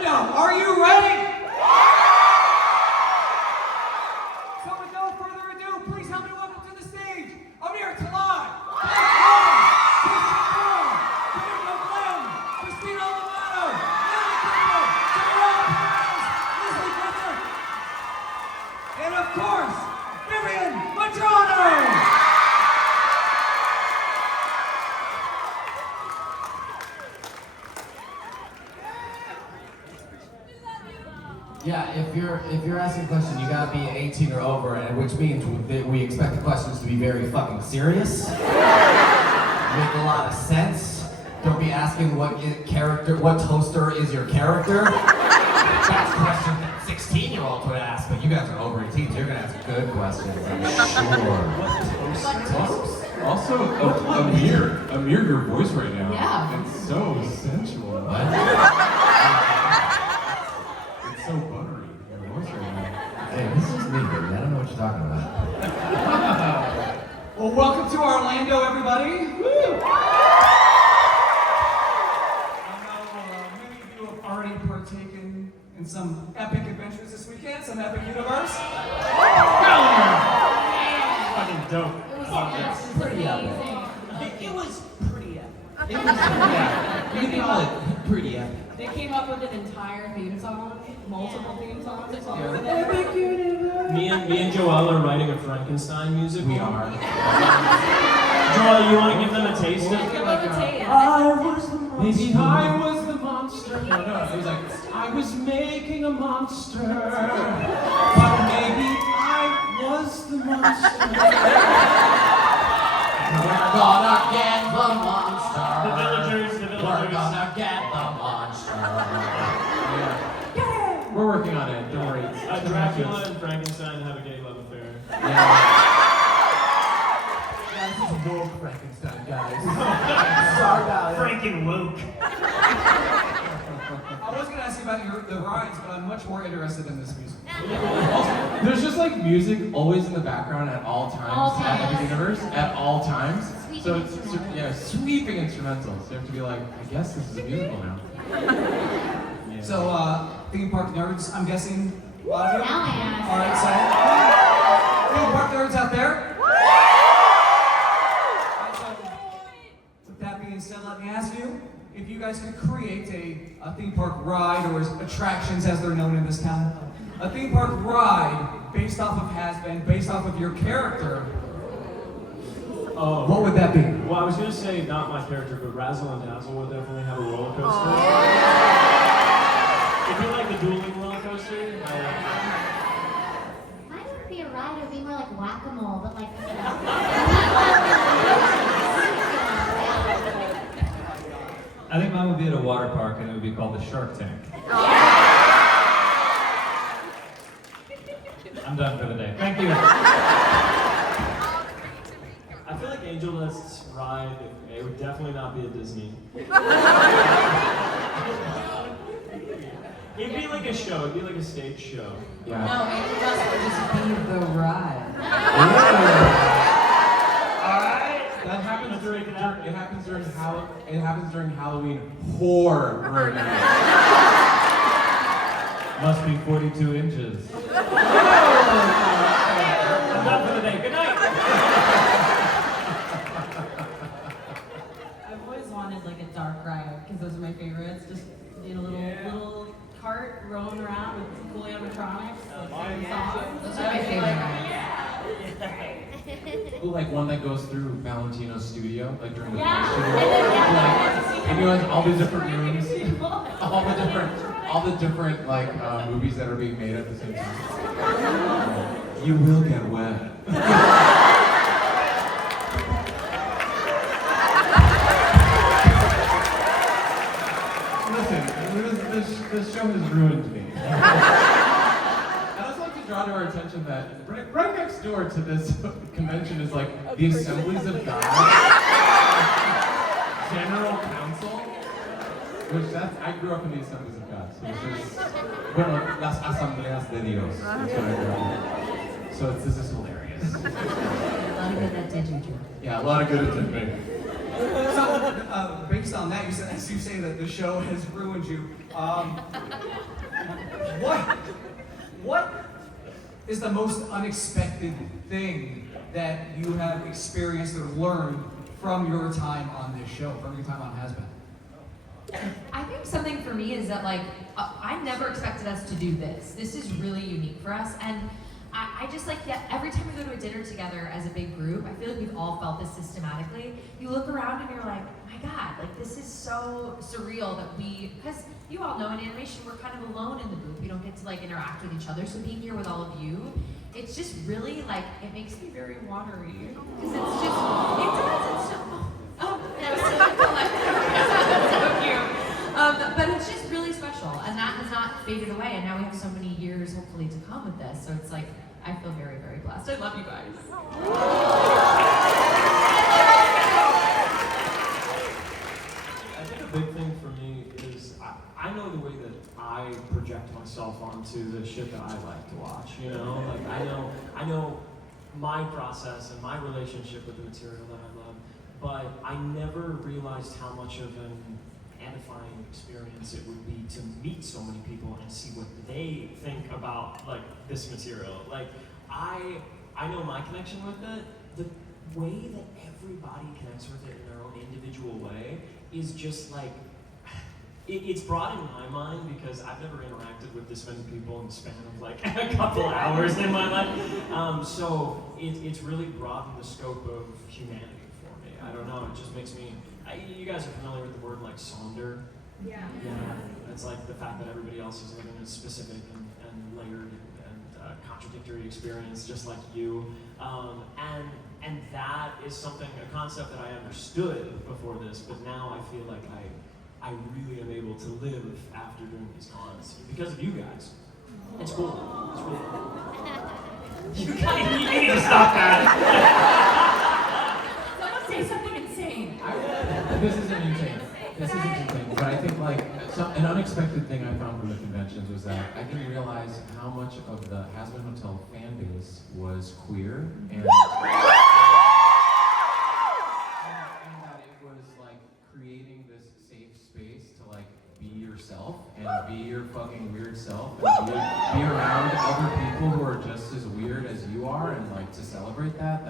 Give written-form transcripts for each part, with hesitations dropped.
Orlando, are you ready? So with no further ado, please help me welcome to the stage, Amir Talai, Daniel Glenn, Christina Lovato, Lily Cooper, Jerome Perez, Leslie Griffith, and of course, Vivian Madrano! Yeah, if you're asking a question, you gotta be 18 or over, and which means that we expect the questions to be very fucking serious, make a lot of sense. Don't be asking what toaster is your character. That's a question that 16-year-olds would ask, but you guys are over 18, so you're gonna ask good questions, I'm sure. Also, Amir, your voice right now. Yeah. It's so sensual. What? It's so buttery, your voice right now. Hey, this is me, baby. I don't know what you're talking about. Well, welcome to Orlando, everybody. Woo! I know many of you have already partaken in some epic adventures this weekend, some epic universe. Fucking dope. It was pretty epic. It was pretty epic. It was, yeah, you can call it pretty epic. They came up with an entire theme song, multiple theme songs. It's all Yeah. epic universe. Me and Joelle are writing a Frankenstein musical. We are. Joelle, you want to give them a taste of it? Give them a taste. I was the monster. Maybe I was the monster. No, it was like, I was making a monster. But maybe I was the monster. We're gonna get the monster. The villagers. We're gonna get the monster. Yeah. We're working on it, don't worry. Dracula and Frankenstein have a gay love affair. Yeah, this is woke Frankenstein, guys. Sorry about it. Franken woke. I was going to ask you about the rides, but I'm much more interested in this music. There's just like music always in the background at all times, All times. at Epic Universe, at all times. Sweeping So it's instrumentals. sweeping instrumentals. So you have to be like, I guess this is a musical now. Yeah. So, theme park nerds, I'm guessing a lot of you? Hell yeah. All right, so, theme park nerds out there? All right, so, with that being said, let me ask you, if you guys could create a theme park ride, or attractions as they're known in this town, a theme park ride based off of Hazbin, based off of your character, Oh. what would that be? Well, I was gonna say not my character, but Razzle and Dazzle would definitely have a roller coaster. If you like the dueling roller coaster, Mine would be a ride, it would be more like whack-a-mole, but like... I think mine would be at a water park and it would be called the Shark Tank. I'm done for the day. Thank you. I feel like Angel Dust's ride, it would definitely not be at Disney. It'd be like a show, it'd be like a stage show. Yeah. No, it must just be the ride. That happens during it happens during Halloween horror movie. Must be 42 inches. I'm done for the day. Good night. I've always wanted like a dark ride because those are my favorites. Just in a little cart rolling around with cool animatronics. Like, songs. Those are my favorite rides. Ooh, like one that goes through Valentino's studio, like during the Yeah. studio. And you have all the different rooms, all the different like movies that are being made at the same time. You will get wet. Listen, this show has ruined me. I'd also like to draw to our attention that right next door to this convention is like the Assemblies of God General Council, which I grew up in the Assemblies of God, so this is, bueno, las Asambleas de Dios. That's what I grew up in. So this is hilarious. A lot of good that did you, Drew. Yeah, a lot of good it did me. So, based on that, as you say that the show has ruined you, What is the most unexpected thing that you have experienced or learned from your time on this show, from your time on Hazbin? I think something for me is that I never expected us to do this. This is really unique for us, and I just every time we go to a dinner together as a big group, I feel like we've all felt this systematically. You look around and you're like, my God, this is so surreal that because you all know in animation we're kind of alone in the booth. We don't get to interact with each other. So being here with all of you, it's just really it makes me very watery because it's just it does. It's so cute. But it's just really special, and that has not faded away. And now we have so many years, hopefully, to come with this. So it's I feel very, very blessed. I love you guys. I think a big thing for me is I know the way that I project myself onto the shit that I like to watch. I know my process and my relationship with the material that I love, but I never realized how much of an edifying experience it would be to meet so many people and see what they think about this material. I know my connection with it. The way that everybody connects with it in their own individual way is just it's broad in my mind because I've never interacted with this many people in the span of a couple hours in my life. So it's really broadened the scope of humanity for me. I don't know, it just makes me, you guys are familiar with the word sonder? Yeah. It's the fact that everybody else is living a specific and layered and contradictory experience just like you. And that is a concept that I understood before this, but now I feel like I really am able to live after doing these cons because of you guys. It's cool. It's really cool. You need to stop that. Someone say something insane. This isn't insane. This isn't insane. But I think an unexpected thing I found from the conventions was that I didn't realize how much of the Hazbin Hotel fan base was queer and that it was creating this safe space to be yourself and be your fucking weird self and be around other people who are just as weird as you are and to celebrate that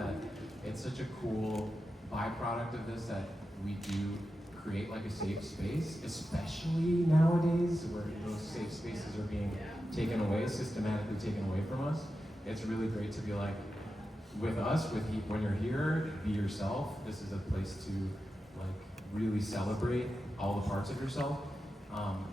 it's such a cool byproduct of this that we do create a safe space, especially nowadays where those safe spaces are being taken away, systematically taken away from us. It's really great to be with us, when you're here, be yourself. This is a place to really celebrate all the parts of yourself.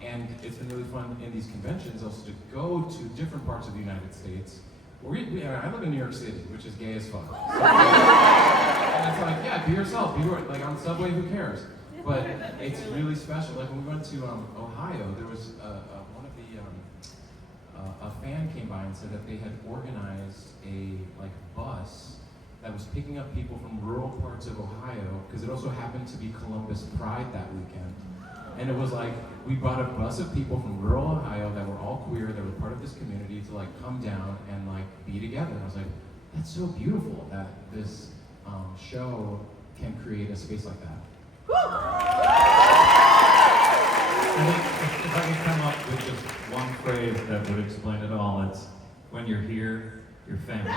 And it's been really fun in these conventions also to go to different parts of the United States. I live in New York City, which is gay as fuck. So, and it's yeah, be yourself. Be on the subway, who cares? But it's really special. When we went to Ohio, there was a fan came by and said that they had organized a bus that was picking up people from rural parts of Ohio, because it also happened to be Columbus Pride that weekend. And it was we brought a bus of people from rural Ohio that were all queer, that were part of this community to come down and be together. And I was that's so beautiful that this show can create a space like that. I think if I could come up with just one phrase that would explain it all, it's when you're here, you're family.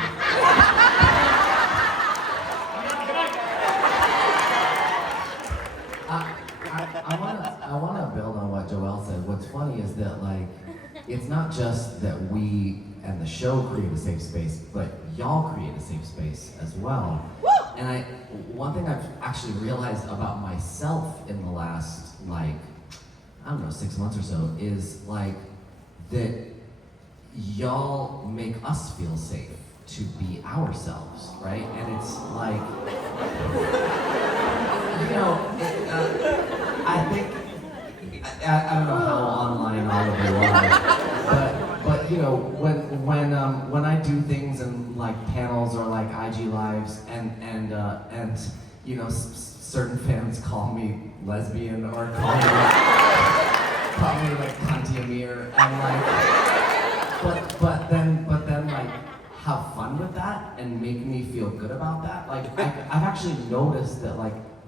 I want to build on what Joelle said. What's funny is that it's not just that we and the show create a safe space, but y'all create a safe space as well. And one thing I've actually realized about myself in the last 6 months or so is that y'all make us feel safe to be ourselves, right? And it's I think, I don't know how online all of you are, but when I do things in panels or IG lives and certain fans call me lesbian or call me Kanti Amir and but then have fun with that and make me feel good about that. I've actually noticed that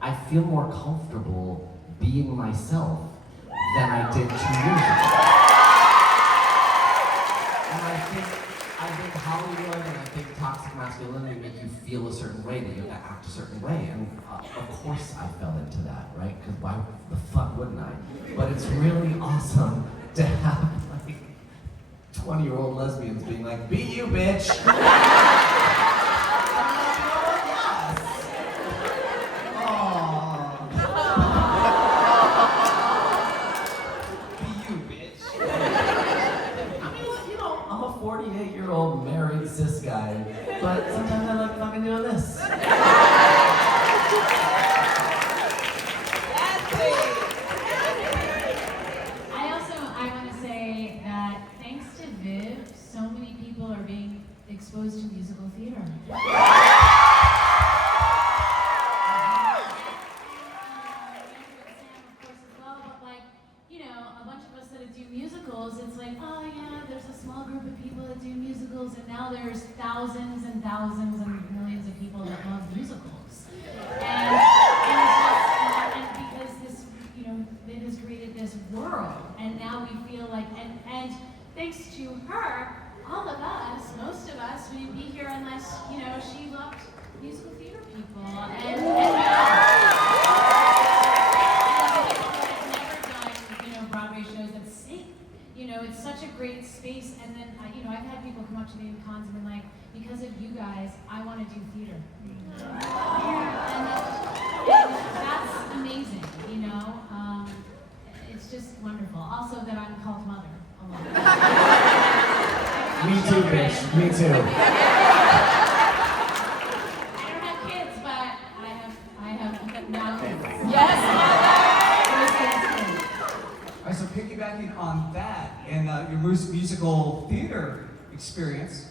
I feel more comfortable being myself than I did 2 years ago. that you have to act a certain way. And of course I fell into that, right? Because why the fuck wouldn't I? But it's really awesome to have like 20-year-old lesbians being like, be you, bitch! I'm a 48-year-old married cis guy, but sometimes I like fucking doing this. I want to say that thanks to Viv, so many people are being exposed to musical theater. It's like, oh yeah, there's a small group of people that do musicals, and now there's thousands and thousands and millions of people that love musicals. And because this, it has created this world, and now we feel like, and thanks to her, all of us, most of us, wouldn't be here unless, she loved musical theater people, Broadway shows that sing. It's such a great space, and then I've had people come up to me in cons and been like, because of you guys, I want to do theater. And that's amazing, it's just wonderful. Also that I'm called mother a lot. Me too, bitch. Me too. I don't have kids, but I have now kids. Yes! All right, so piggybacking on that and your musical theater experience,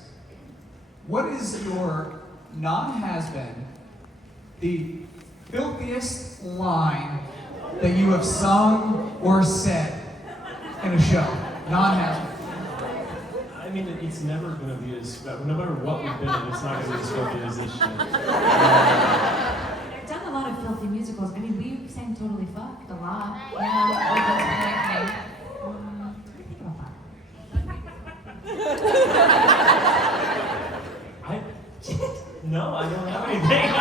what is your non-has-been, the filthiest line that you have sung or said in a show? Non-has-been. I mean, it's never going to be as, no matter what we've been in, it's not going to be as filthy as this shit. I've done a lot of filthy musicals. I mean, we sang Totally Fucked a lot. Yeah. No, I don't have anything.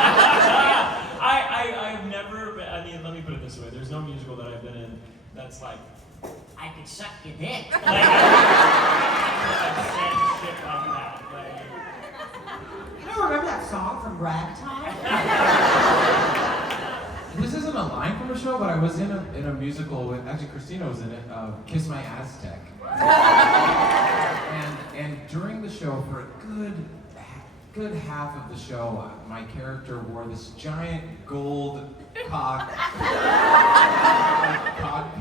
I've never been, let me put it this way. There's no musical that I've been in that's like, I could suck your dick. Like, I've said shit like that. You don't remember that song from Ragtime? This isn't a line from a show, but I was in a musical with, actually Christina was in it, Kiss My Aztec. and during the show, for a good half of the show, my character wore this giant gold cod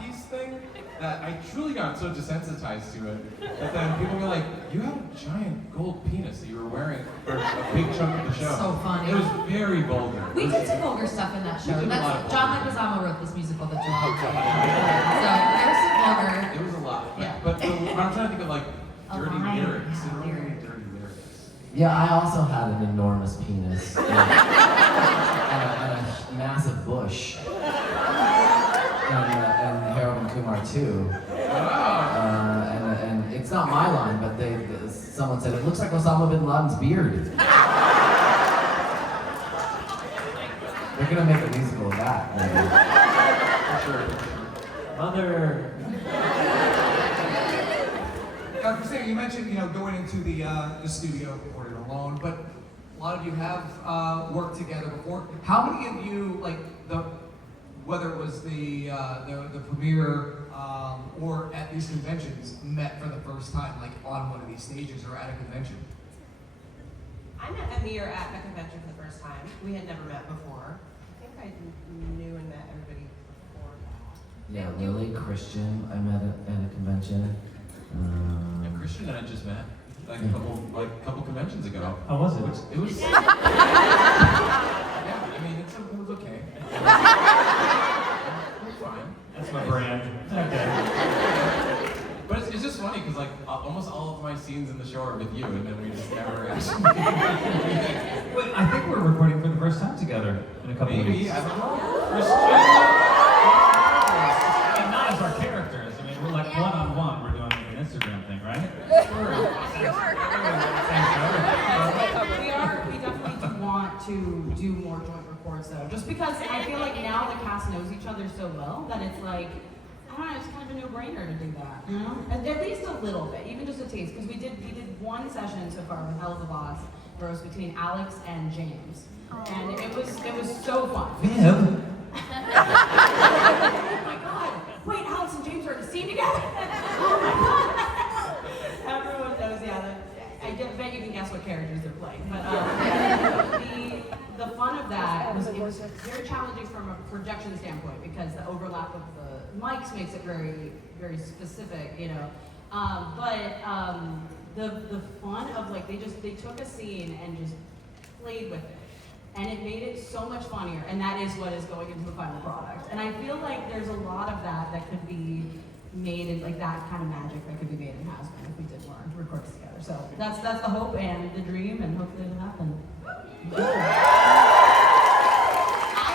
piece thing that I truly got so desensitized to it. But then people were like, you had a giant gold penis that you were wearing for a big chunk of the show. So funny. It was very vulgar. We did some vulgar stuff in that show. We did a lot of John vulgar. Leguizamo wrote this musical that you're talking about. So there's some vulgar. It was a lot. Yeah. But I'm trying to think of like A dirty line, lyrics. yeah, There were lyrics. any dirty lyrics. Yeah, I also had an enormous penis. and a massive bush. And Harold and Kumar too. And it's not my line, but someone said, it looks like Osama bin Laden's beard. They're gonna make a musical of that, maybe. For sure. Mother. Christina, you mentioned going into the studio recording alone, but a lot of you have worked together before. How many of you, whether it was the premiere or at these conventions, met for the first time, like on one of these stages or at a convention? I met Amir at a convention for the first time. We had never met before. I think I knew and met everybody before that. Yeah, Lily, Christian, I met at a convention. And Christian and I just met a couple conventions ago. How was it? It was. Yeah, I mean, it was okay. It was fine. That's my brand. Okay. But it's just funny because almost all of my scenes in the show are with you, and then we just never actually. Wait, I think we're recording for the first time together in a couple of Maybe, weeks. I don't know. And not as our characters. I mean, we're like one-on-one. We're doing like an Instagram thing, right? We definitely do want to do awards though, just because I feel like now the cast knows each other so well that it's like, I don't know, it's kind of a no-brainer to do that, you know? At least a little bit, even just a taste, because we did one session so far with Hell of a Boss, where it was between Alex and James, and it was so fun. Viv? Oh my god! Wait, Alex and James are in a scene together? Everyone knows, yeah. I bet you can guess what characters they're playing. But the fun of that was it was very challenging from a projection standpoint because the overlap of the mics makes it very, very specific, you know. The fun of like they took a scene and just played with it. And it made it so much funnier, and that is what is going into the final product. And I feel like there's a lot of that could be made in like that kind of magic that could be made in Hazbin if we did more recordings together. So that's the hope and the dream, and hopefully it'll happen. I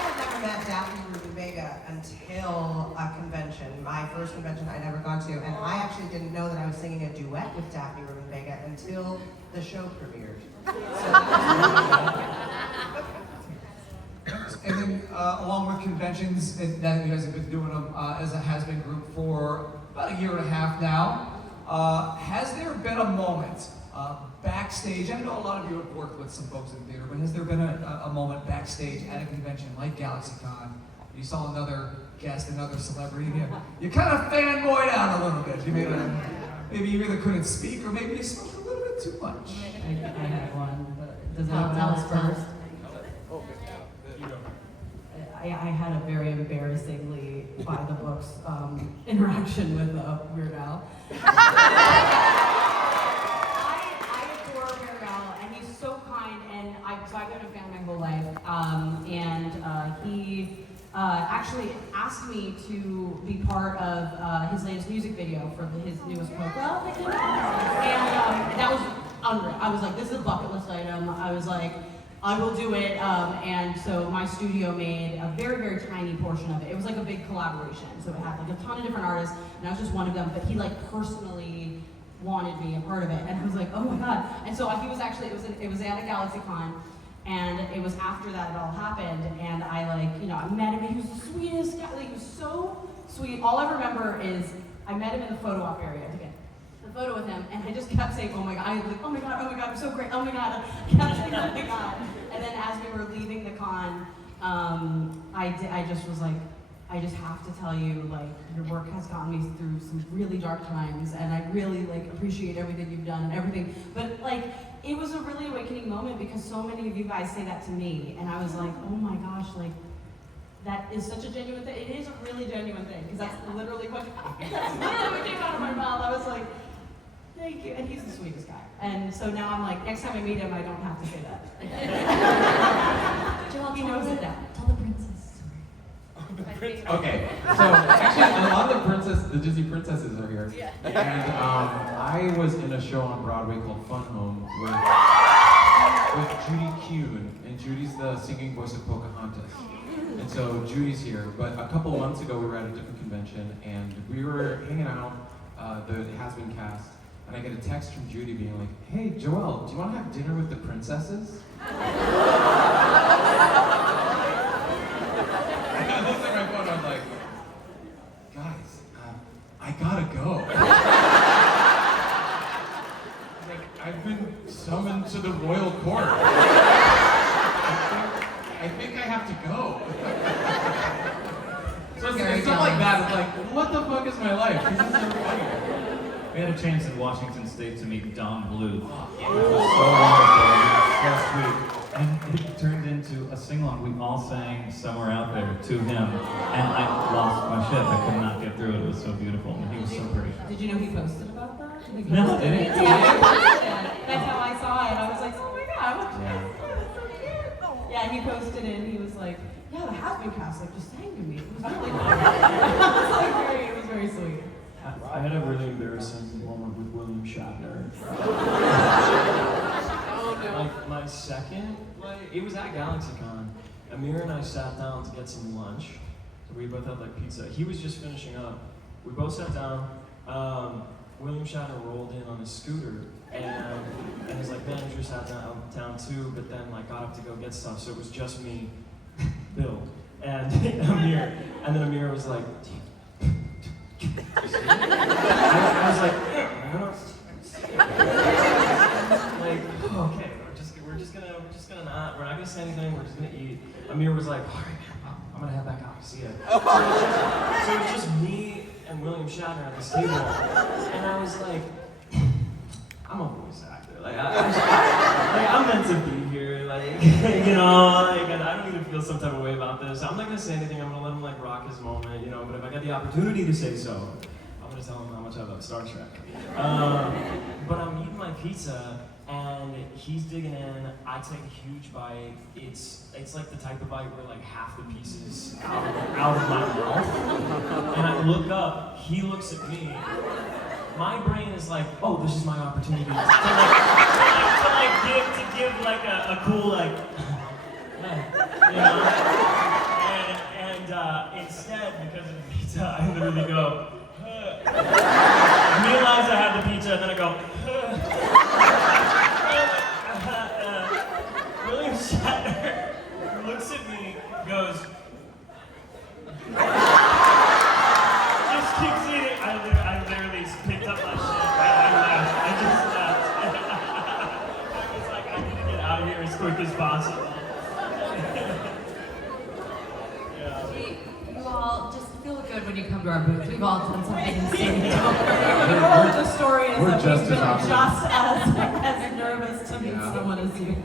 had never met Daphne Ruby Vega until a convention, my first convention I'd ever gone to, and I actually didn't know that I was singing a duet with Daphne Ruby Vega until the show premiered. And then, along with conventions, and that you guys have been doing them as a Hazbin group for about a year and a half now. Has there been a moment backstage? I know a lot of you have worked with some folks in the theater, but has there been a moment backstage at a convention like GalaxyCon? You saw another guest, another celebrity, and you kind of fanboyed out a little bit. Maybe you either couldn't speak, or maybe you spoke a little bit too much. I had one, but does anyone else first? I had a very embarrassingly by the books interaction with Weird Al. I adore Weird Al, and he's so kind. And so I've been a fan my whole life, he actually asked me to be part of his latest music video for his newest polka that came out, and that was unreal. I was like, this is a bucket list item. I was like, I will do it, and so my studio made a very, very tiny portion of it. It was like a big collaboration, so it had like a ton of different artists, and I was just one of them, but he like personally wanted me a part of it, and I was like, oh my god. And so he was actually, it was at a GalaxyCon, and it was after that it all happened, and I I met him, and he was the sweetest guy, like, he was so sweet. All I remember is I met him in the photo op area to get the photo with him, and I just kept saying, oh my god, I was like, oh my god, I'm so great, oh my god, I kept saying, oh my god. And then as we were leaving the con, I just was like, I just have to tell you, like, your work has gotten me through some really dark times, and I really, like, appreciate everything you've done and everything. But, like, it was a really awakening moment because so many of you guys say that to me, and I was like, oh my gosh, like, that is such a genuine thing. It is a really genuine thing, because that's literally what came out of my mouth. I was like, thank you, and he's the sweetest guy. And so now I'm like, next time I meet him, I don't have to say that. Joel, He knows it now. Tell the princess story. Okay, so actually, a lot of the Disney princesses are here. Yeah. And I was in a show on Broadway called Fun Home with Judy Kuhn, and Judy's the singing voice of Pocahontas. And so Judy's here, but a couple months ago we were at a different convention, and we were hanging out, the Hazbin cast, and I get a text from Judy being like, hey, Joel, do you want to have dinner with the princesses? And I looked at my phone and I was like, guys, I gotta go. Like, I've been summoned to the royal court. I think I have to go. So it's stuff like that. It's like, what the fuck is my life? This is so funny. We had a chance in Washington State to meet Don Bluth. It was so wonderful, so sweet. And it turned into a sing-along. We all sang Somewhere Out There to him. And I lost my shit. I could not get through it. It was so beautiful. And he was so pretty. Did you know he posted about that? No, did he? Yeah, he posted it. That's how I saw it. I was like, oh my god, Yeah. that's so cute. Yeah, he posted it and he was like, yeah, the Hazbin cast like just sang to me. It was really nice. It was very sweet. I had a really embarrassing moment with William Shatner. Like my second, it was at GalaxyCon. Amir and I sat down to get some lunch. So we both had like pizza. He was just finishing up. We both sat down. William Shatner rolled in on his scooter, and his like manager sat down too, but then like got up to go get stuff. So it was just me Bill, and Amir, and then Amir was like, I was like, like, oh, okay, we're just gonna not, we're not gonna say anything, we're just gonna eat. Amir was like, all right, man, I'm gonna head back out, see ya. So it was just me and William Shatner at this table, and I was like, I'm a voice actor, like, I'm meant to be here, like, you know, like, and I don't need to feel some type of way about this. I'm not gonna say anything, I'm gonna let him, like, rock his moment, you know, but if I get the opportunity to say so, I'm gonna tell him how much I love Star Trek. But I'm eating my pizza, and he's digging in, I take a huge bite. It's like the type of bite where like half the pieces out of my mouth. And I look up, he looks at me. My brain is like, oh, this is my opportunity to give like a cool like, you know? And instead, because of the pizza, I literally go, I realize I have the pizza, and then I go, William Shatner looks at me, goes, just keeps eating. I literally picked up my shit. I left. I just left. I was like, I need to get out of here as quick as possible. You all just feel good when you come to our booth. We've all done something insane. The moral of the story is We're that just we've been as just as nervous to meet someone as you.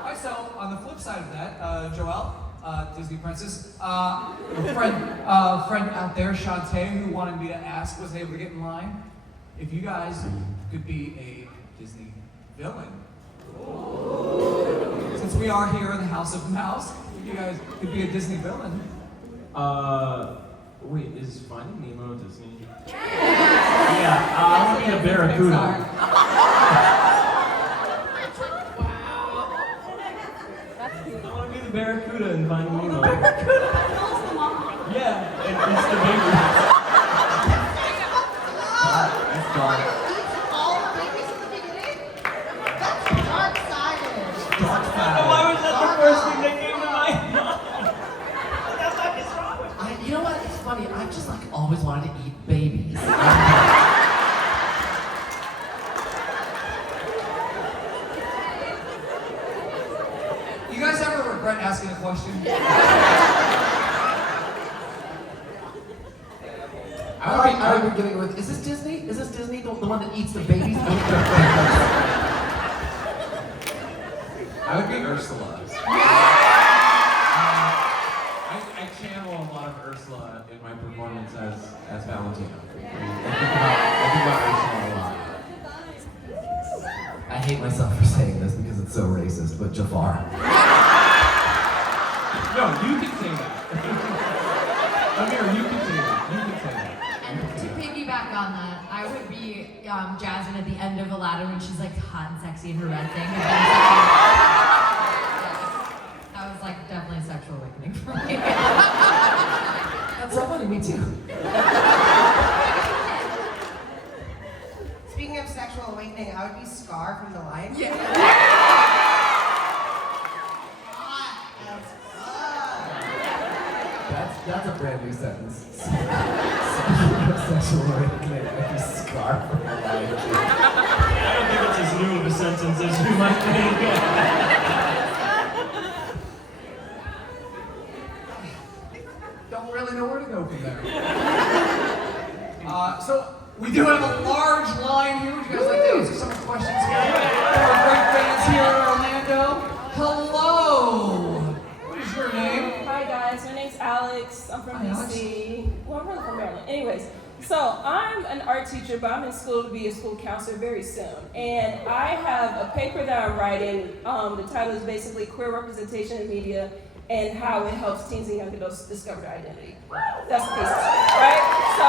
Alright, so on the flip side of that, Joelle, Disney princess, a friend out there, Shantae, who wanted me to ask, wasn't able to get in line. If you guys could be a Disney villain, since we are here in the House of Mouse, if you guys could be a Disney villain. Wait, is Finding Nemo Disney? Yeah, I want to be a barracuda. I want to be the barracuda in Finding Nemo. Yeah, and it's the baby. That's dark. All the babies in the beginning? That's dark-sided. Why was that the first thing that came to my mind? What the fuck is wrong with me? You know what? It's funny. I've just like always wanted to eat babies. You guys ever regret asking a question? I would be giving it with. Is this Disney? Is this Disney? The one that eats the babies? I would be Ursula. I channel a lot of Ursula in my performance as Valentino. I think about Ursula a lot. I hate myself for saying this because it's so racist, but Jafar. No, you can say that. Amir, you can say that. You can say that. And to piggyback on that, I would be Jasmine at the end of Aladdin when she's like hot and sexy in her red thing. That was like definitely a sexual awakening for me. That's so funny, me too. Speaking of sexual awakening, I would be Scar from The Lion King. That's a brand new sentence. Sexual awakening. I'd be Scar from The Lion King. I don't think it's as new of a sentence as you might think. Don't really know where to go from there. So we do have a large line here. Would you guys like to answer some questions here? Our great fans here in Orlando. Hello. What is your name? Hi guys, my name's Alex. I'm from Hi, Alex. DC. Well, I'm really from Maryland. Anyways, so I'm an art teacher, but I'm in school to be a school counselor very soon. And I have a paper that I'm writing. The title is basically Queer Representation in Media and How It Helps Teens and Young Adults Discover Their Identity. That's the thesis, right? So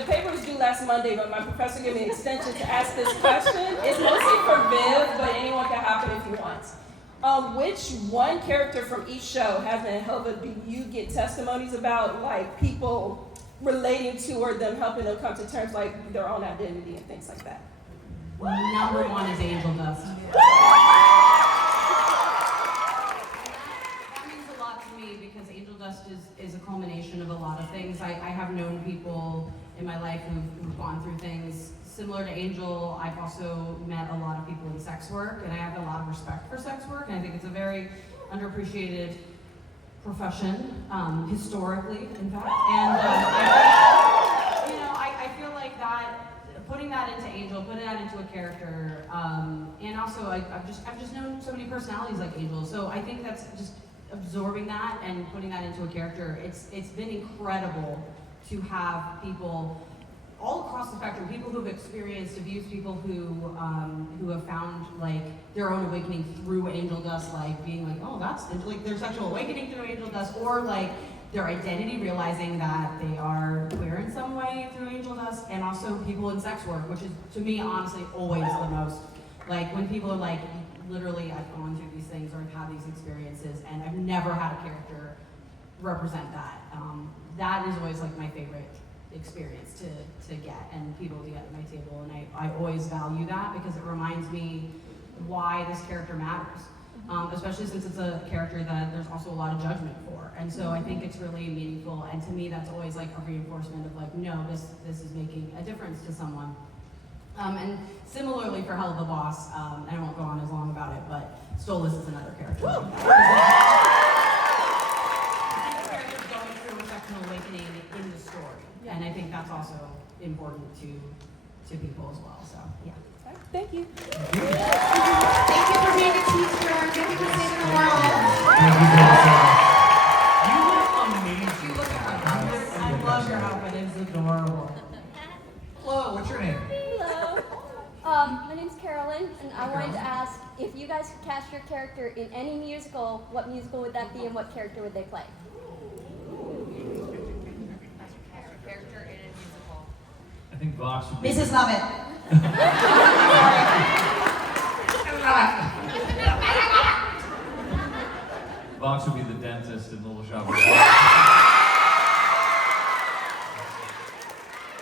the paper was due last Monday, but my professor gave me an extension to ask this question. It's mostly for Viv, but anyone can hop in if you want. Which one character from each show, Hazbin and Helva, do you get testimonies about, like people relating to or them helping them come to terms like their own identity and things like that? Number one is Angel Dust. That means a lot to me because Angel Dust is a culmination of a lot of things. I have known people in my life who've gone through things similar to Angel. I've also met a lot of people in sex work, and I have a lot of respect for sex work, and I think it's a very underappreciated profession, historically, in fact. And I feel like that, putting that into Angel, putting that into a character, and also I've just known so many personalities like Angel. So I think that's just absorbing that and putting that into a character. It's been incredible to have people all across the spectrum, people who've experienced abuse, people who have found like their own awakening through Angel Dust, like being like, oh, that's like their sexual awakening through Angel Dust, or like their identity, realizing that they are queer in some way through Angel Dust, and also people in sex work, which is to me honestly always the most, like when people are like, literally I've gone through these things or I've had these experiences and I've never had a character represent that. That is always like my favorite experience to get and people to get at my table, and I always value that because it reminds me why this character matters, especially since it's a character that there's also a lot of judgment for, and so I think it's really meaningful, and to me that's always like a reinforcement of like, no, this is making a difference to someone. And similarly for Hell of a Boss, and I won't go on as long about it, but Stolas is another character. Awakening in the story, and I think that's also important to people as well. So yeah. Thank you. Thank you for being a teacher. Thank you for saving the world. You look amazing. You look amazing. I love your outfit. It's adorable. Hello, what's your name? Hello. My name's Carolyn, and I wanted to ask if you guys could cast your character in any musical, what musical would that be, and what character would they play? Character in a musical. I think Vox would be. Mrs. Lovett. Vox would be the dentist in Little Shop of Horrors.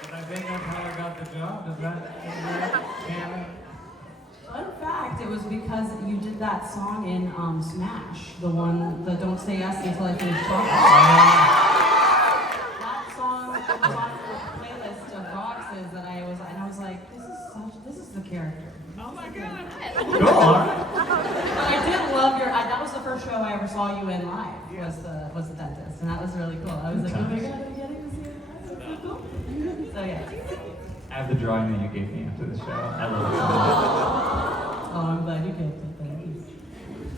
But I think that's how I got the job. Is that canon? Fun fact, it was because you did that song in Smash, the one, the Don't Say Yes Until I Finish Talking. That song was on the playlist of Vox's that I was like, this is the character. Oh my god. Go on. But I did love that was the first show I ever saw you in live, was the dentist, and that was really cool. I was like, oh my god, I'm getting to see it. That's so cool. So yeah. I have the drawing that you gave me after the show. I love it so Oh, I'm glad you picked it. Thank you.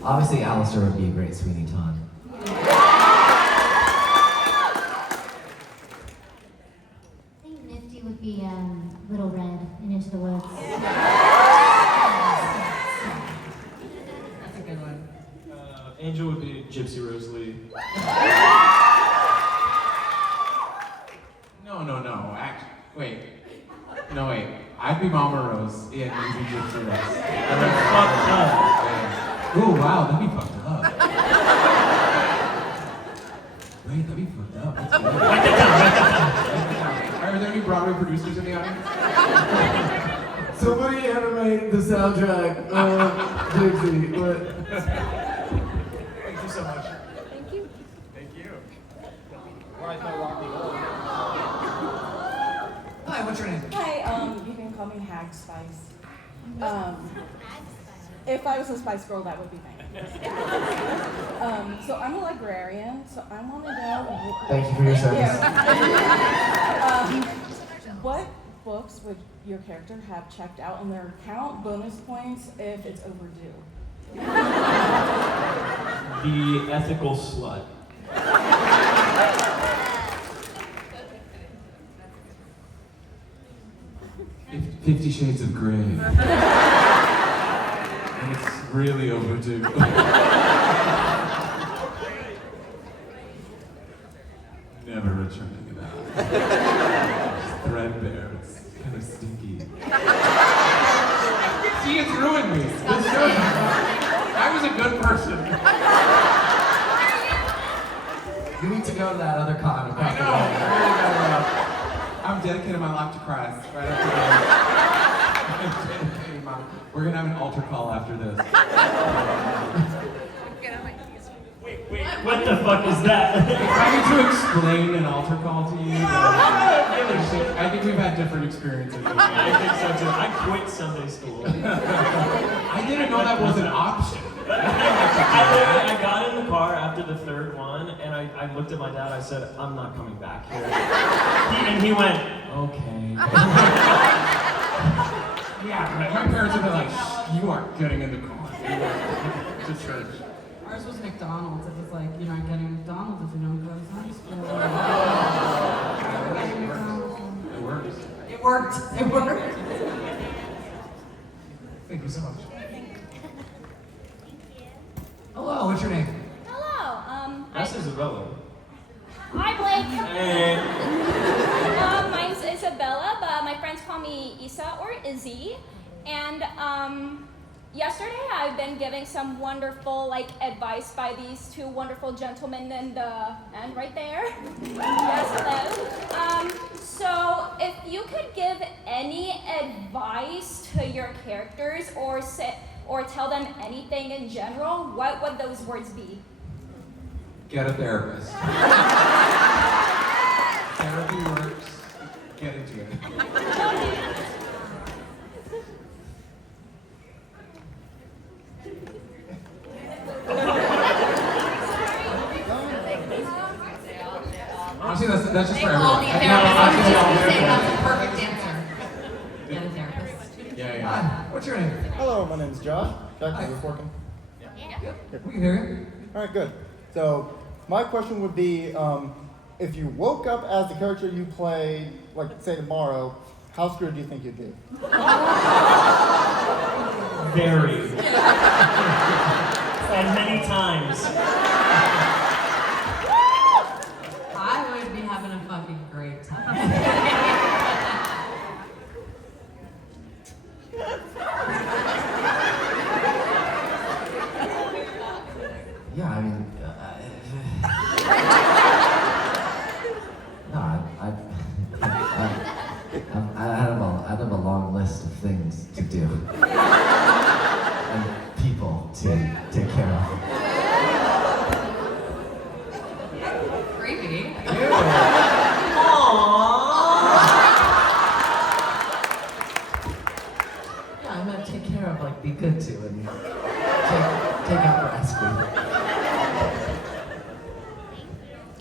Obviously, Alistair would be a great Sweeney Todd. I think Nifty would be Little Red in Into the Woods. That's a good one. Angel would be Gypsy Rose Lee. No. Wait. I'd be Mama Rose and you'd be Gypsy Rose. That's fucked up. Oh wow, that'd be fucked up. Wait, that'd be fucked up. That's good. Are there any Broadway producers in the audience? Somebody animate the soundtrack of Gypsy. Thank you so much. Thank you. Thank you. Hi, what's your name? Hi, you can call me Hag Spice. If I was a Spice Girl, that would be fine. So I'm a librarian, so I want to know. Thank you for your service. What books would your character have checked out on their account? Bonus points if it's overdue. The ethical slut. 50 Shades of Grey. And it's really overdue. Never returning it out. It's threadbare. It's kind of stinky. See, it's ruined me. It's ruined me. I was a good person. You need to go to that other con. I know. I'm dedicating my life to Christ right after this. We're gonna have an altar call after this. Wait, what the fuck is that? If I need to explain an altar call to you, I think we've had different experiences. I think so too. I quit Sunday school. I didn't know that was an option. I got in the car after the third one, and I looked at my dad. I said, "I'm not coming back here." And he went, "Okay." Yeah, my parents would be like, "You aren't getting in the car. You to church." Ours was McDonald's. It was like, you're not getting McDonald's if you don't go to high school. It works. It worked. It worked. Thank you so much. Hello, what's your name? Hello. "That's Isabella." Hi, Blake. Hey. Mine's Isabella, but my friends call me Isa or Izzy. And yesterday I've been giving some wonderful advice by these two wonderful gentlemen in the end right there. Yes, hello. So if you could give any advice to your characters or tell them anything in general, what would those words be? Get a therapist. Therapy works. Get into it. Honestly, that's just for everyone. All the therapists. I was just gonna say that's a perfect answer. Get a therapist. Yeah. Hi, what's your name? Hello, my name's Josh. Jack, Hi. is this working? We can hear you. All right, good. So, my question would be, if you woke up as the character you play, like say tomorrow, how screwed do you think you'd be? Very. And many times. I would be having a fucking great time. Yeah, I mean, no, I have a long list of things to do and people to take care of. Creepy. Yeah, I'm gonna take care of, be good to, and take out for ice cream.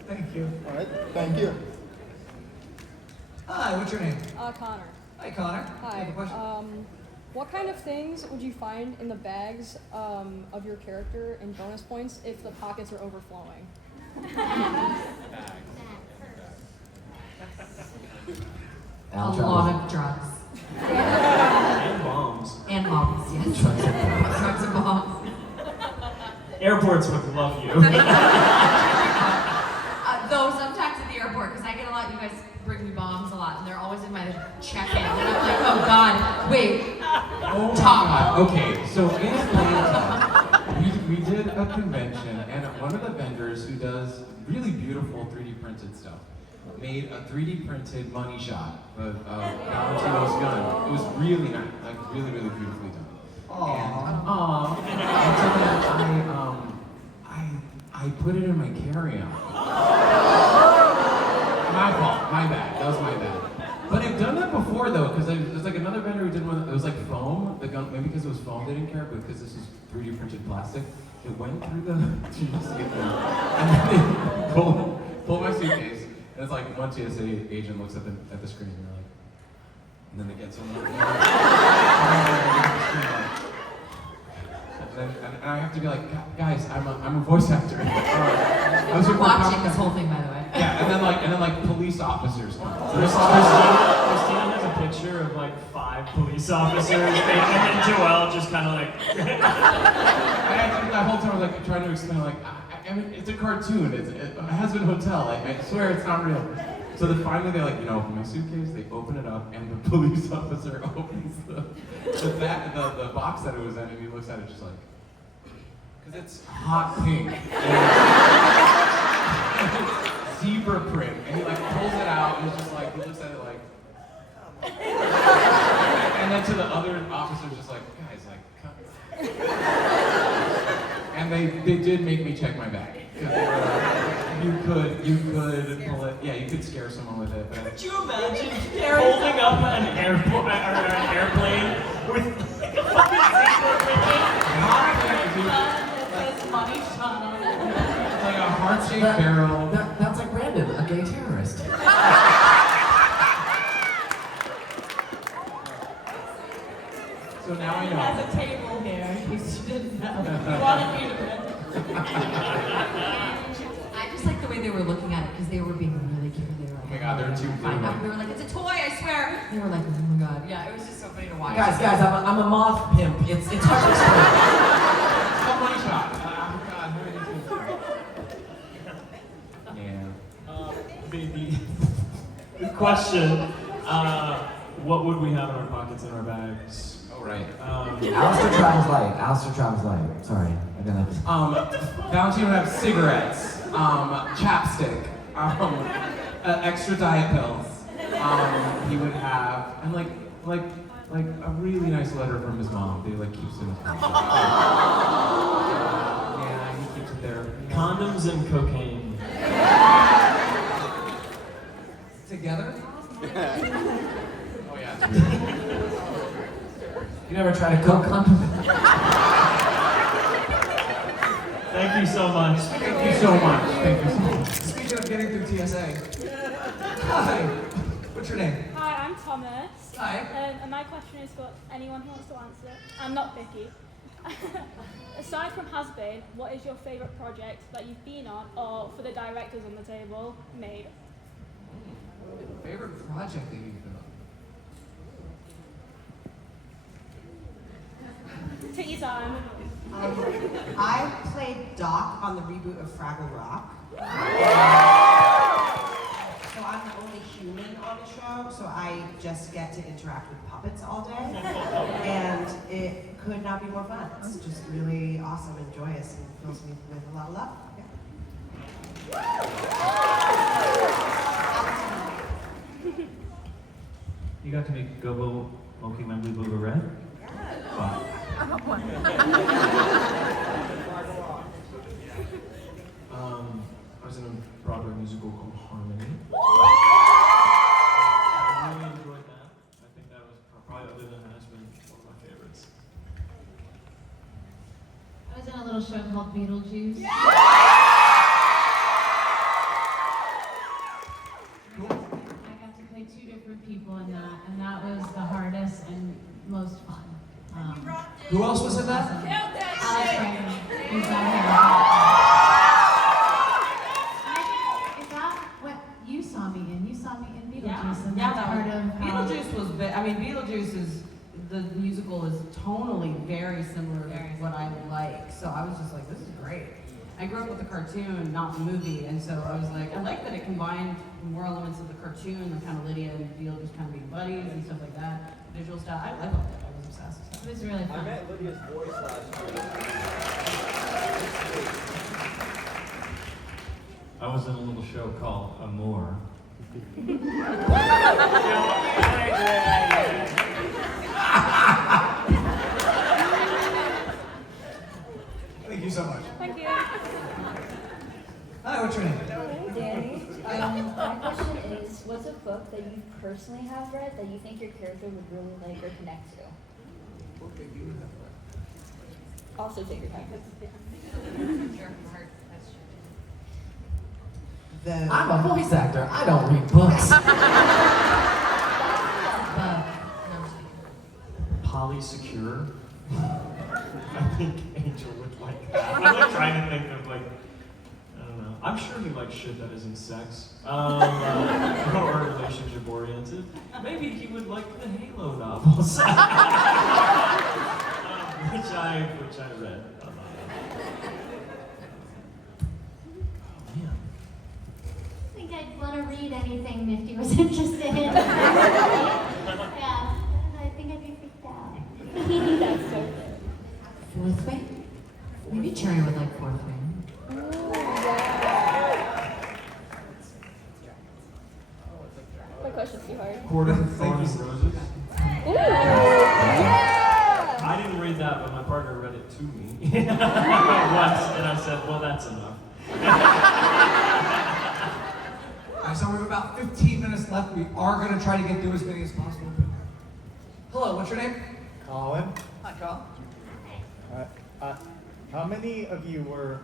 Thank you. All right, thank you. Hi, what's your name? Connor. Hi, Connor. You have a question? What kind of things would you find in the bags of your character in bonus points if the pockets are overflowing? A lot of drugs. And bombs. And bombs, yes. Drugs and bombs. Drugs and bombs. Airports would love you. Though sometimes at the airport, because I get a lot, you guys bring me bombs a lot, and they're always in my check-in. And I'm like, oh God, wait. Oh my God. Okay, so in Atlanta, we did a convention, and one of the vendors who does really beautiful 3D printed stuff made a 3D printed money shot of Valentino's gun. It was really nice, really beautifully done. And so then I put it in my carry-on. My fault, my bad, that was my bad. But I've done that before though, because there's another vendor who did one, it was foam, the gun, maybe because it was foam they didn't care, but because this is 3D printed plastic, it went through the, and then they pull my suitcase, and it's like one TSA agent looks at the screen and they're like, and then they get someone, and I have to be like, guys, I'm a voice actor. I was Watching this whole thing, by the way. Yeah, and then police officers come. So Christina has a picture of 5 police officers, and then Joelle just kind of that whole time I was trying to explain I mean it's a cartoon. It's Hazbin Hotel. I swear it's not real. So then finally they open my suitcase. They open it up, and the police officer opens the box that it was in, and he looks at it just because it's hot pink. Zebra print, and he pulls it out, and he's just he looks at it and then to the other officers just you could scare someone with it. But Could you imagine holding up an airplane with like a fucking zebra Money shot on it. it's like a heart-shaped barrel. That's like Brandon, a gay terrorist. So now I He know. has a table here, in case you didn't know. You wanted me to I just like the way they were looking at it because they were being really cute. They were like, Oh my God, they're too fine. blue. They were like, it's a toy, I swear. They were like, oh my God. Yeah, it was just so funny to watch. Guys, I'm a moth pimp. It's hard to explain. A money shot. God, who are these people? The question, what would we have in our pockets and our bags? Oh, right. Alistair travels light. Sorry, I got that. Valentino would have cigarettes, chapstick, extra diet pills. He would have, and like a really nice letter from his mom. They like keeps in his pocket. Yeah, he keeps it there. Condoms and cocaine. Together? Oh yeah. You never tried a coke condom? Thank you so much. Thank you so much. Thank you so much. Speaking of getting through TSA. Hi. What's your name? Hi, I'm Thomas. Hi. And my question is for anyone who wants to answer it. I'm not Vicky. Aside from Hazbin, what is your favourite project that you've been on, or for the directors on the table, made? Favorite project that you've been on? Take your time. I played Doc on the reboot of Fraggle Rock. So I'm the only human on the show, so I just get to interact with puppets all day. And it could not be more fun. It's just really awesome and joyous and fills me with a lot of love. You got to meet Gobo Moki Membly Booba Red? Wow. I was in a Broadway musical called Harmony. I really enjoyed that. I think that was probably, other than Hazbin, one of my favorites. I was in a little show called Beetlejuice. I got to play two different people in that, and that was the hardest and most fun. Who else was in that? Alex Raymond. He's not here. Is that what you saw me in? You saw me in Beetlejuice, and Yeah, that's that part was, of how... Beetlejuice was, Beetlejuice is, the musical is tonally very similar to what I would like. So I was just like, this is great. I grew up with the cartoon, not the movie, and so I was like, I like that it combined more elements of the cartoon, like kind of Lydia and Beetlejuice kind of being buddies and stuff like that. Visual style, I loved it. I was obsessed. It was really fun. I met Lydia's voice last year. I was in a little show called Amour. Thank you so much. Thank you. Hi, what's your name? Danny, my question is, what's a book that you personally have read that you think your character would really like or connect to? Also take your time. I'm a voice actor. I don't read books. Polysecure. I think Angel would like that. I'm like trying to think of like, I don't know. I'm sure he likes shit that isn't sex or relationship oriented. Maybe he would like the Halo novels, which I read. I think I'd want to read anything Nifty was interested in. Yeah, I think I'd be freaked out. That's so good. Fourth grade? Maybe Cherry would like fourth grade. My question's too hard. Court of Thorns and Roses. Ooh. Yeah. I didn't read that, but my partner read it to me once, and I said, well, that's enough. I so we have about 15 minutes left. We are going to try to get through as many as possible. Hello, what's your name? Colin. Hi, Colin. How many of you were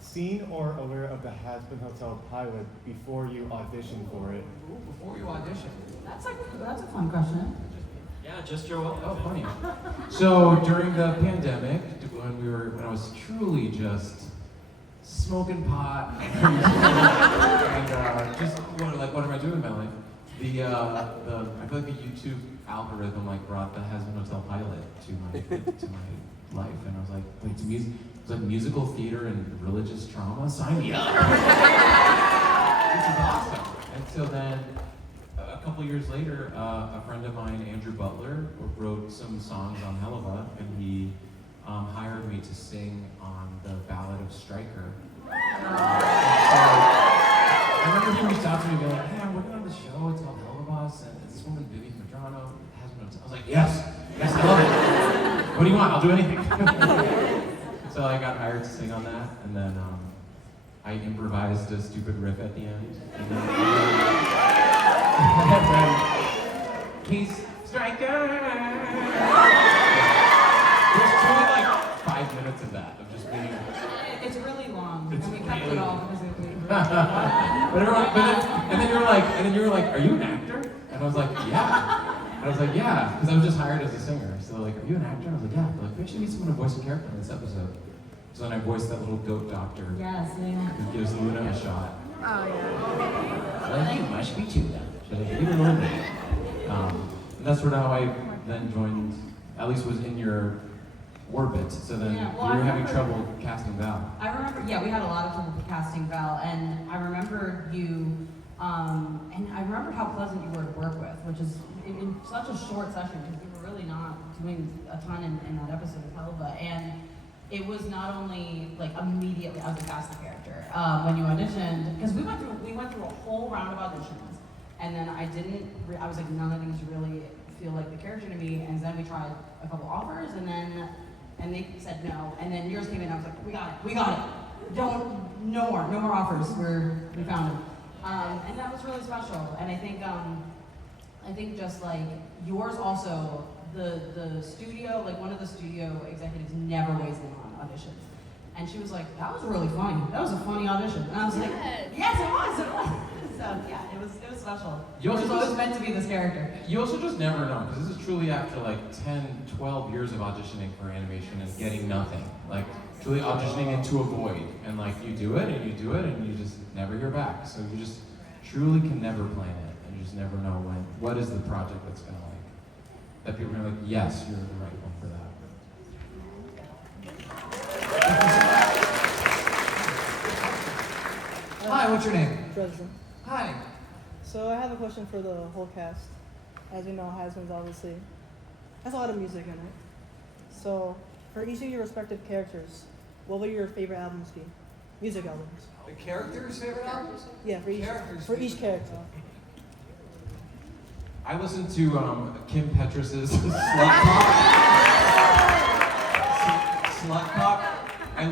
seen or aware of the Hazbin Hotel pilot before you auditioned for it? Ooh, before you auditioned. That's a fun question. Yeah, just your oh, funny. So during the pandemic, when I was truly just smoking pot and just what am I doing in my life? I feel like the YouTube algorithm brought the Hazbin Hotel pilot to my life, and I was like, wait, it's like musical theater and religious trauma. Sign me up. This is awesome. And so then, a couple years later, a friend of mine, Andrew Butler, wrote some songs on Helva, and he hired me to sing on the Ballad of Stryker. So, I remember he reached out to me and be like, hey, I'm working on this show, it's called Helva Boss, and it's this woman, Vivian Madrano, has been. I was like, yes, I love it. What do you want? I'll do anything. So I got hired to sing on that, and then I improvised a stupid riff at the end. And then Keith Stryker. There's truly 5 minutes of that, of just being. It's really long. And we kept it all because it was and then you were like, are you an actor? And I was like, yeah. And I was like, yeah, because I was just hired as a singer. So are you an actor? I was like, yeah. They're like, we actually need someone to voice a character in this episode. So then I voiced that little goat doctor. Yes, yeah. Who gives Luna a shot. Oh, yeah. Well, you must be too then. She's like, give it a little bit. And that's sort of how I then joined, at least was in your orbit. So then you were having trouble casting Val. I remember, we had a lot of trouble casting Val, and I remember you, and I remember how pleasant you were to work with, which is in such a short session, because we were really not doing a ton in that episode of Helva, and it was not only immediately I was a casting character when you auditioned, because we went through a whole round of auditions, and then I was like, none of these really feel like the character to me, and then we tried a couple offers, and they said no, and then yours came in, and I was like, we got it. No more offers. We found it, and that was really special. And I think just yours also, the studio, one of the studio executives never weighs in on auditions, and she was like, that was really funny. That was a funny audition, and I was like, yes, it was. So yeah, it was special. It was always meant to be this character. You also just never know, because this is truly after 10, 12 years of auditioning for animation and getting nothing. Truly auditioning into a void. And you do it and you do it and you just never hear back. So you just truly can never plan it. And you just never know what is the project that's gonna that people are gonna yes, you're the right one for that. Hi, what's your name? Dresden. Hi. So I have a question for the whole cast. As you know, Hazbin's obviously has a lot of music in it. So for each of your respective characters, what would your favorite albums be? Music albums. The characters' favorite albums? Yeah, for each character. I listened to Kim Petras's Slut Pop. I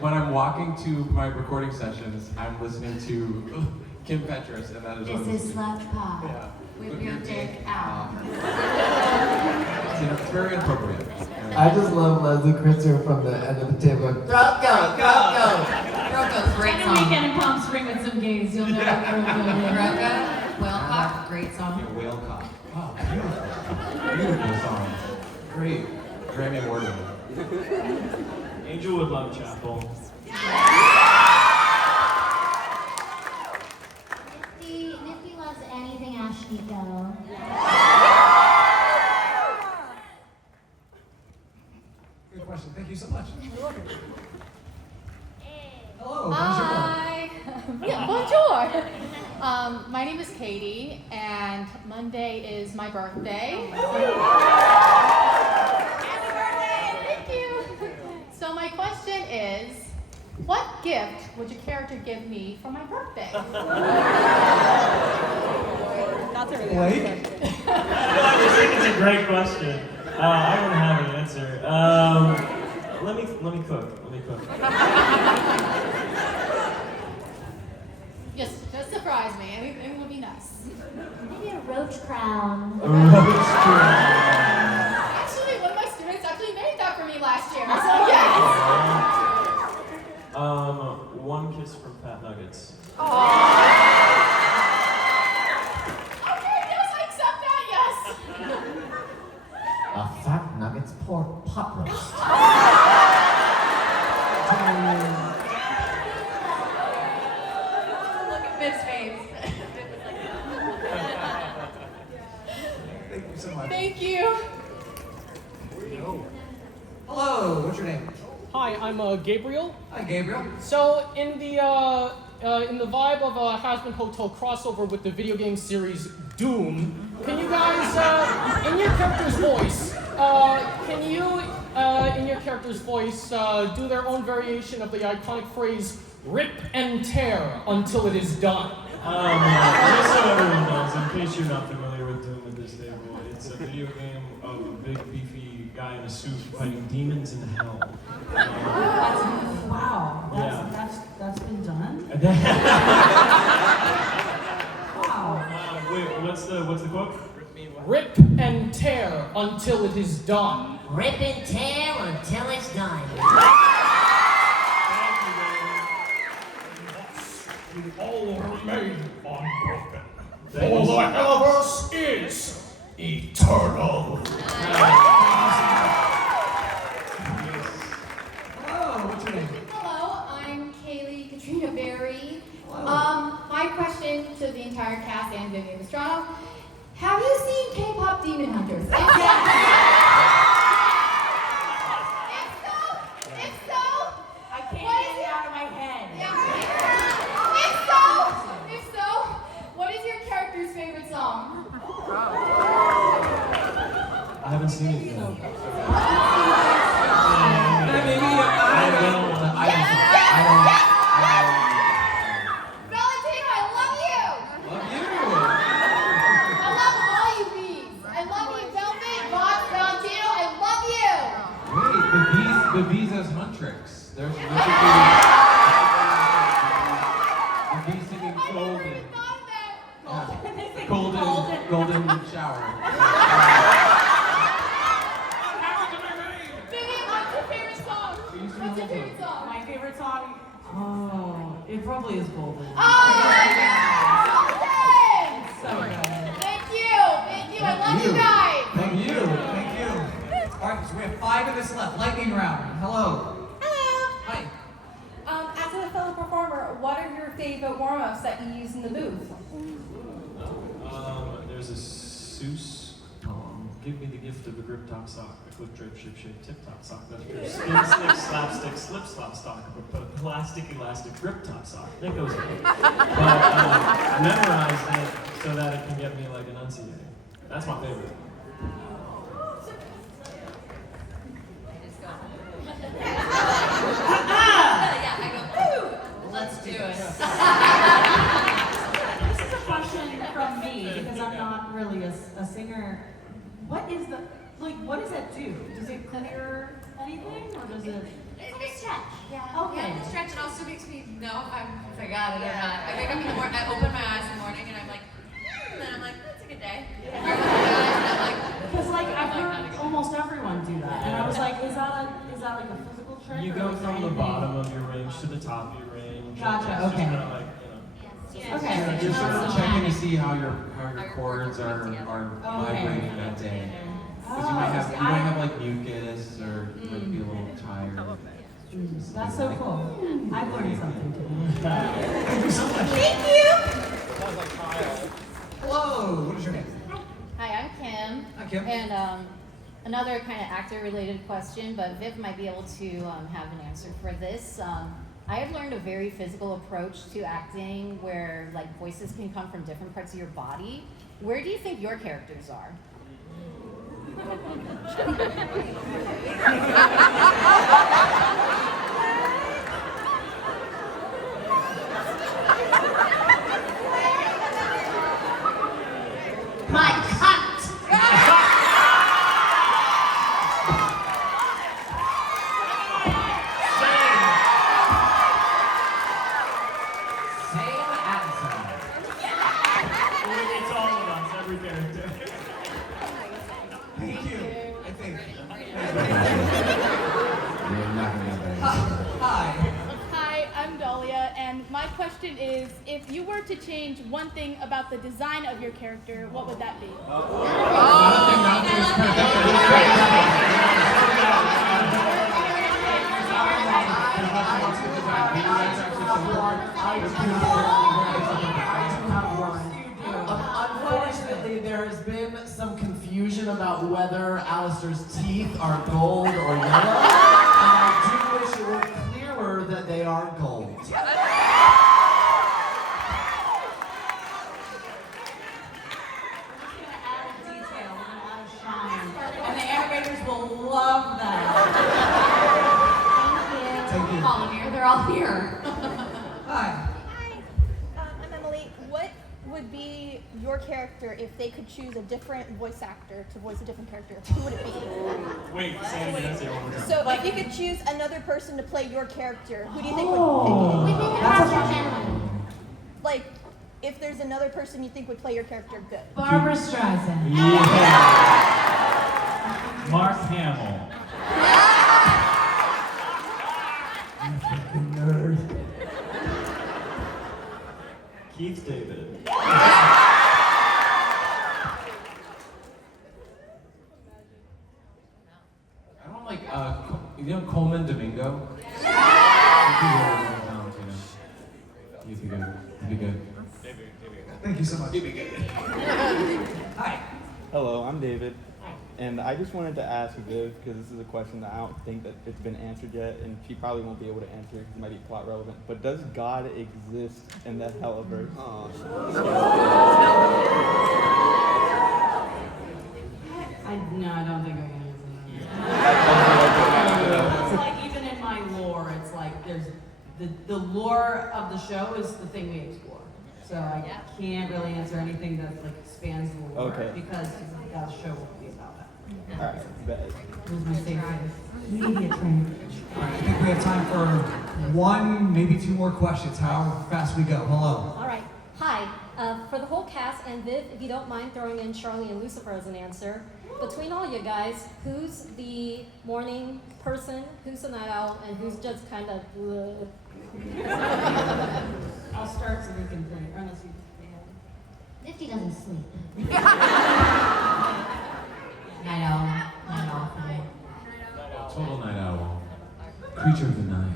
when I'm walking to my recording sessions, I'm listening to Kim Petras, and that is what This is Slut Pop. Yeah. With your dick out. It's very inappropriate. I just love Leslie Christian from the end of the table. Drop go, drop go. Drop go, great Spend a song. weekend in Palm Springs with some gays. You'll know what you're doing. Drop go, Whale Cock, great song. Yeah, Whale Cock. Oh, beautiful song. Great. Grammy Award winner. Angelwood Love Chapel. Nifty loves anything Ashnico. Good question. Thank you so much. You're welcome. Hello. Hi. Yeah, bonjour. My name is Katie, and Monday is my birthday. Happy birthday! Thank you. So my question is, what gift would your character give me for my birthday? That's a really Blake? I think it's a great question. I don't have an answer. Let me cook. Yes, just Just surprise me. Anything would be nice. Maybe a roach crown. Actually, one of my students actually made that for me last year. So yes. One kiss from Fat Nuggets. Okay, yes, I accept that, yes. A Fat Nuggets pork pot roast. Look at Viv's face. Thank you so much. Thank you. Hello, what's your name? Hi, I'm Gabriel. Hi, Gabriel. So, in the vibe of a Hazbin Hotel crossover with the video game series Doom, can you guys, in your character's voice, do their own variation of the iconic phrase "rip and tear until it is done"? Just so everyone knows, in case you're not familiar with Doom at this table, it's a video game of a big beefy guy in a suit fighting demons in hell. Wow. Yeah. That's been done? Wow. Wait, what's the quote? Rip and tear until it is done. Rip and tear until it's done. We all remain unbroken. Thank For you. the universe is eternal. Hello, what's your name? Hello, I'm Kaylee Katrina Berry. My question to the entire cast and Vivian Estrada: have you seen K-pop Demon Hunters? If so, I can't what get is it out of my head. If so, what is your character's favorite song? I haven't seen it yet. Valentino, I love you! I love all you bees. I love you, Velvet, Bob, Valentino, I love you! Wait, the bees as Huntrix. There's the bees singing golden. Golden shower. Vivian, what's your favorite song? What's your favorite song? My favorite song? Oh, it probably is Golden. Oh, Golden! So good. Thank you, I love you guys! Thank you. All right, so we have 5 of this left. Lightning round. Hello. Hi. As a fellow performer, what are your favorite warm-ups that you use in the booth? There's a Seuss poem. Give me the gift of a grip top sock, a clip drape, ship shape, tip top sock, that's your spin stick, slapstick, slip slop stock, a plastic elastic grip top sock. That goes in. But memorized it so that it can get me like enunciating. That's my favorite. Yeah, I go, woo! Let's do it. This is a question from me because I'm not really a singer. What does that do? Does it clear anything or does it? It's like a stretch. Yeah. Okay. Yeah, the stretch, and also makes me know if I got it or not. I wake up in the morning, I open my eyes in the morning, and I'm like, and then I'm like, that's a good day. Because I've heard almost everyone do that, and I was like, is that like a physical trick? You or go is from the anything- bottom of your range to the top of your range. Gotcha, It's just okay. kinda like, Okay. You're sort of checking to see how your chords are vibrating that day. Because you might have like mucus or you might be a little tired. That's so cool. I've learned something today. Thank you so much. Thank you! Hello, what is your name? Hi, I'm Kim. Hi, Kim. And another kind of actor-related question, but Viv might be able to have an answer for this. I have learned a very physical approach to acting where like voices can come from different parts of your body. Where do you think your characters are? My cunt! Same answer. every character. Thank you. I think. You're not gonna get better. Hi. Hi, I'm Dahlia, and my question is, if you were to change one thing about the design of your character, what would that be? Unfortunately, there has been some confusion about whether Alistair's teeth are gold or yellow, and I do wish it were clearer that they are gold. And the animators will love that. Thank you. Call them here. They're all here. Hi. I'm Emily. What would be your character if they could choose a different voice actor to voice a different character? Who would it be? Wait, say it again, say it one more time. So if you could choose another person to play your character, who do you think would pick it? That's a Like, if there's another person you think would play your character good. Barbara Streisand. Yeah. Mark Hamill. You fucking nerd. Keith David. I don't like, you know Coleman Domingo? He'd be good. He'd be good. Thank you so much. He'd be good. Hi. Hello, I'm David. And I just wanted to ask Viv, because this is a question that I don't think that it's been answered yet, and she probably won't be able to answer because it might be plot relevant. But does God exist in the Helliverse? No, I don't think I can answer that. It's like even in my lore, it's like there's the lore of the show is the thing we explore. So I can't really answer anything that like spans the lore because that show will be about that. All right, bet. It was my safe place. Media training. All right, I think we have time for one, maybe two more questions. How fast we go. Hello. All right. Hi. For the whole cast, and Viv, if you don't mind throwing in Charlie and Lucifer as an answer, between all you guys, who's the morning person, who's the night owl, and who's just kind of... I'll start so we can think. Unless you... Nifty doesn't sleep. Night owl. Night owl for me. Total night owl. Creature of the night.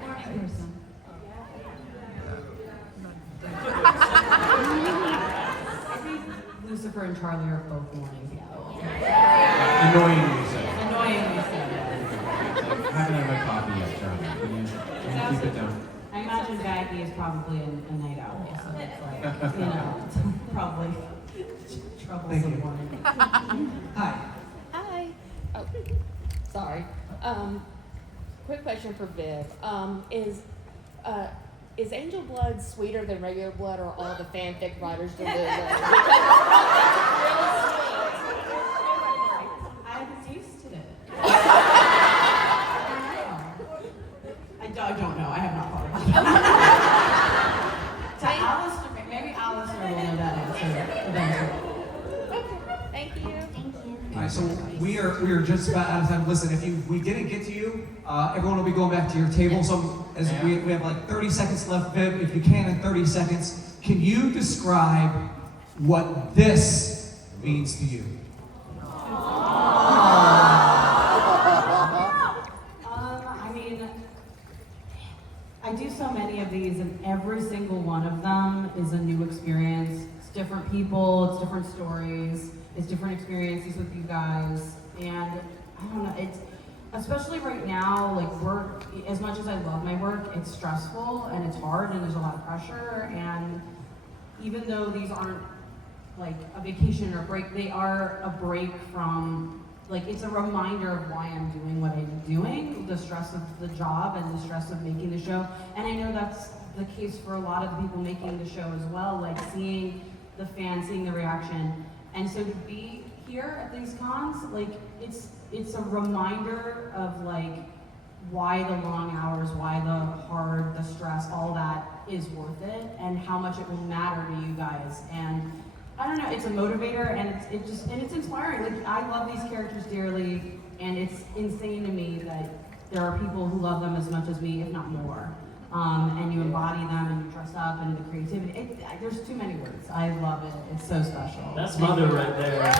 Morning person. I think Lucifer and Charlie are both morning people. Annoyingly so. Annoyingly so. I haven't had my coffee yet, Charlie. Can you keep it down? I imagine Baggy is probably a night owl, so it's like, you know, probably troublesome morning. Hi. Hi. Oh, sorry. Quick question for Viv. Is Angel Blood sweeter than regular blood, or all the fanfic writers do it? I tasted it. I don't know. I have not thought about it. To Alistair, maybe Alistair will know that answer eventually. Thank you. All right, so we are just about out of time. Listen, if we didn't get to you, everyone will be going back to your table. So as we have like 30 seconds left, Viv, if you can in 30 seconds, can you describe what this means to you? I mean, I do so many of these, and every single one of them is a new experience. It's different people, it's different stories, it's different experiences with you guys, and I don't know, it's, especially right now, like work, as much as I love my work, it's stressful, and it's hard, and there's a lot of pressure, and even though these aren't like a vacation or a break, they are a break from, like, it's a reminder of why I'm doing what I'm doing, the stress of the job and the stress of making the show. And I know that's the case for a lot of the people making the show as well, like seeing the fans, seeing the reaction. And so to be here at these cons, like, it's a reminder of like why the long hours, why the hard the stress, all that is worth it, and how much it will matter to you guys. And I don't know, it's a motivator, and it's inspiring. Like, I love these characters dearly, and it's insane to me that there are people who love them as much as me, if not more. And you embody them, and you dress up, and the creativity. There's too many words. I love it. It's so special. That's Mother right there.